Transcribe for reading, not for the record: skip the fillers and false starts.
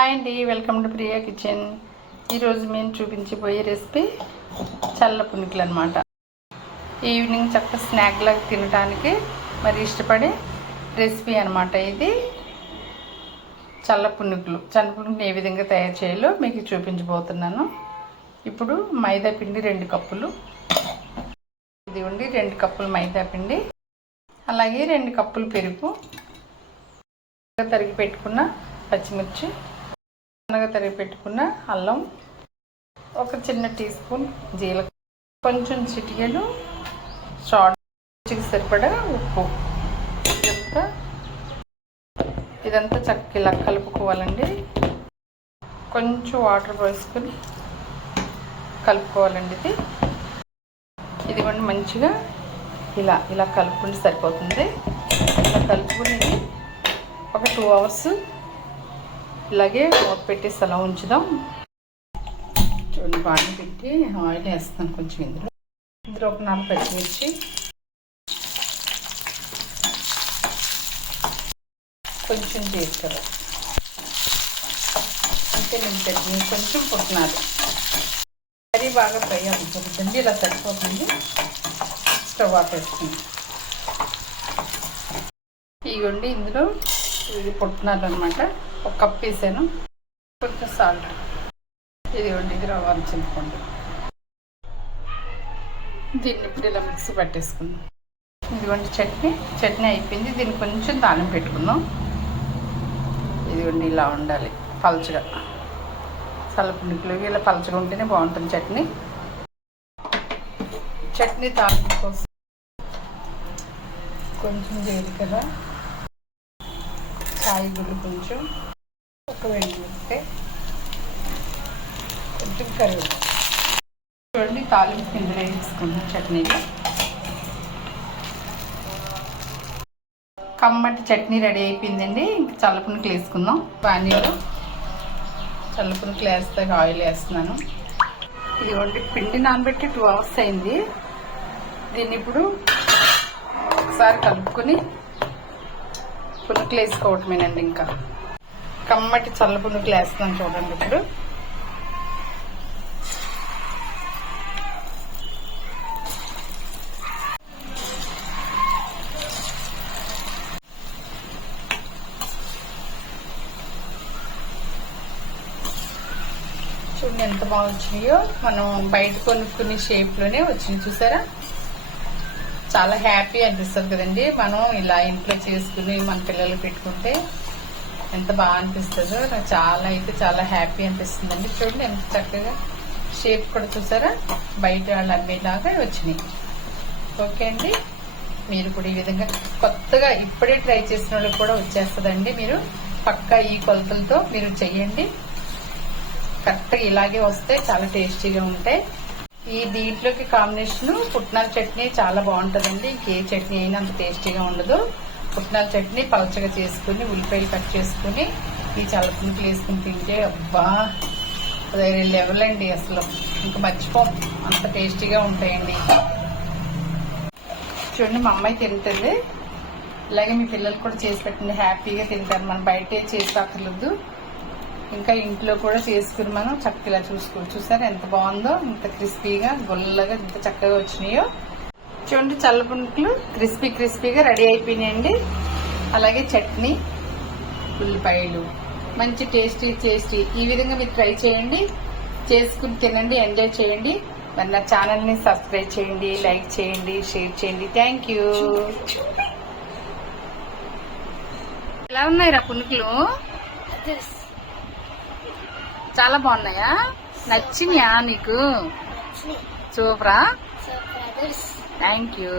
Hi అండి, welcome to Priya kitchen. ఈరోజు మేము చూపించబోయే రెసిపీ చల్ల పునుకులు అనమాట. ఈవినింగ్ చక్క స్నాక్ లాగా తినడానికి మరి ఇష్టపడే రెసిపీ అనమాట. ఇది చల్ల పునుకులు ఏ విధంగా తయారు చేయాలో మీకు చూపించబోతున్నాను. ఇప్పుడు మైదా పిండి 2 కప్పులు, ఇది ఉండి 2 కప్పులు మైదా పిండి, అలాగే 2 కప్పులు పెరుగు, తరిగి పెట్టుకున్న పచ్చిమిర్చి, సన్నగా తరిగి పెట్టుకున్న అల్లం, ఒక చిన్న టీ స్పూన్ జీలకర్ర, కొంచెం చిటికెలు సాల్ట్, రుచికి సరిపడా ఉప్పు. ఇదంతా చక్కగా ఇలా కలుపుకోవాలండి. కొంచెం వాటర్ పోసుకొని కలుపుకోవాలండి. ఇది కూడా మంచిగా ఇలా ఇలా కలుపుకుంటే సరిపోతుంది. ఇలా కలుపుకుని ఒక 2 అవర్స్ ఇలాగే మూత పెట్టేసి అలా ఉంచుదాం. చూడండి, బాగా పెట్టి ఆయిల్ వేస్తాను కొంచెం. ఇందులో ఒక 4 పచ్చిమిర్చి, కొంచెం జీలకర్ర, అంటే నేను పెట్టిన కొంచెం పుట్నాలు. అది బాగా ఫ్రై అవుతుంది, ఇలా సరిపోతుంది. స్టవ్ ఆపేస్తుంది. ఇవ్వండి, ఇందులో ఇది పుట్నాలు అనమాట. 1 కప్ వేసాను. కొంచెం సాల్ట్, ఇదిగోండి, ఇది రవ్వ చింతపండు. దీన్ని ఇప్పుడు ఇలా మిక్సీ పట్టేసుకుందాం. ఇదిగోండి చట్నీ అయిపోయింది. దీన్ని కొంచెం తాలింపు పెట్టుకుందాం. ఇదిగోండి, ఇలా ఉండాలి పలచగా. చల్ల పునుకులు ఇలా పలచగా ఉంటేనే బాగుంటుంది చట్నీ తాలింపు కోసం కొంచెం జీలకర్ర, కాయగూరలు కొంచెం, ఒక వెల్లుల్లి, కొంచెం కరివేపాకు. చూడండి, తాలింపు ఇందులో వేసుకుందాం. చట్నీలో కమ్మటి చట్నీ రెడీ అయిపోయిందండి. ఇంక చల్ల పునుకులు వేసుకుందాం. పానీలో చల్ల పునుకులు వేస్తాక ఆయిల్ వేస్తున్నాను. ఇదిగోండి, పిండి నానబెట్టి 2 అవర్స్ అయింది. దీన్ని ఇప్పుడు ఒకసారి కలుపుకొని పునుకులు వేసుకోవటమేనండి. ఇంకా కమ్మటి చల్ల పునుకులు వేస్తున్నాను చూడండి. ఇప్పుడు చూడండి ఎంత బాగా వచ్చినాయో. మనం బయట కొనుక్కునే షేప్లోనే వచ్చినాయి. చూసారా, చాలా హ్యాపీ అనిపిస్తుంది కదండి. మనం ఇలా ఇంట్లో చేసుకుని మన పిల్లలు పెట్టుకుంటే ఎంత బాగా అనిపిస్తుందో. నాకు చాలా హ్యాపీ అనిపిస్తుందండి. చూడండి ఎంత చక్కగా షేప్ కూడా చూసారా, బయట వాళ్ళు అమ్మేలాగా వచ్చినాయి. ఓకే అండి, మీరు కూడా ఈ విధంగా కొత్తగా ఇప్పుడే ట్రై చేసిన వాళ్ళకి కూడా వచ్చేస్తుందండి. మీరు పక్కా ఈ కొలతలతో మీరు చెయ్యండి. కరెక్ట్గా ఇలాగే వస్తే చాలా టేస్టీగా ఉంటాయి. ఈ దీంట్లోకి కాంబినేషన్ పుట్నాల చట్నీ చాలా బాగుంటుందండి. ఇంకే చట్నీ అయినా అంత టేస్టీగా ఉండదు. పుట్నాల చట్నీ పలచగా చేసుకుని, ఉల్లిపాయలు కట్ చేసుకుని ఈ చల్ల పునుకులు వేసుకుని తింటే అబ్బా వేరే లెవెల్ అండి. అసలు ఇంకా మర్చిపోం, అంత టేస్టీగా ఉంటాయండి. చూడండి, మా అమ్మాయి తింటుంది. ఇలాగే మీ పిల్లలు కూడా చేసి పెట్టండి, హ్యాపీగా తింటారు. మనం బయటే చేసి అక్కర్లేదు, ఇంకా ఇంట్లో కూడా చేసుకుని మనం చక్కగా చూసారా ఎంత బాగుందో. ఇంత క్రిస్పీగా గొల్లగా ఇంత చక్కగా వచ్చినాయో. చూడండి, చల్ల పునుకులు క్రిస్పీగా రెడీ అయిపోయినాయండి. అలాగే చట్నీ, ఉల్లిపాయలు, మంచి టేస్టీ. ఈ విధంగా మీరు ట్రై చేయండి, చేసుకుని తినండి, ఎంజాయ్ చేయండి. మరి నా ఛానల్ని సబ్స్క్రైబ్ చేయండి, లైక్ చేయండి, షేర్ చేయండి. Thank you. ఎలా ఉన్నాయి రా పునుకులు? చాలా బాగున్నాయా? నచ్చినాయా నీకు? సూపరా? Thank you.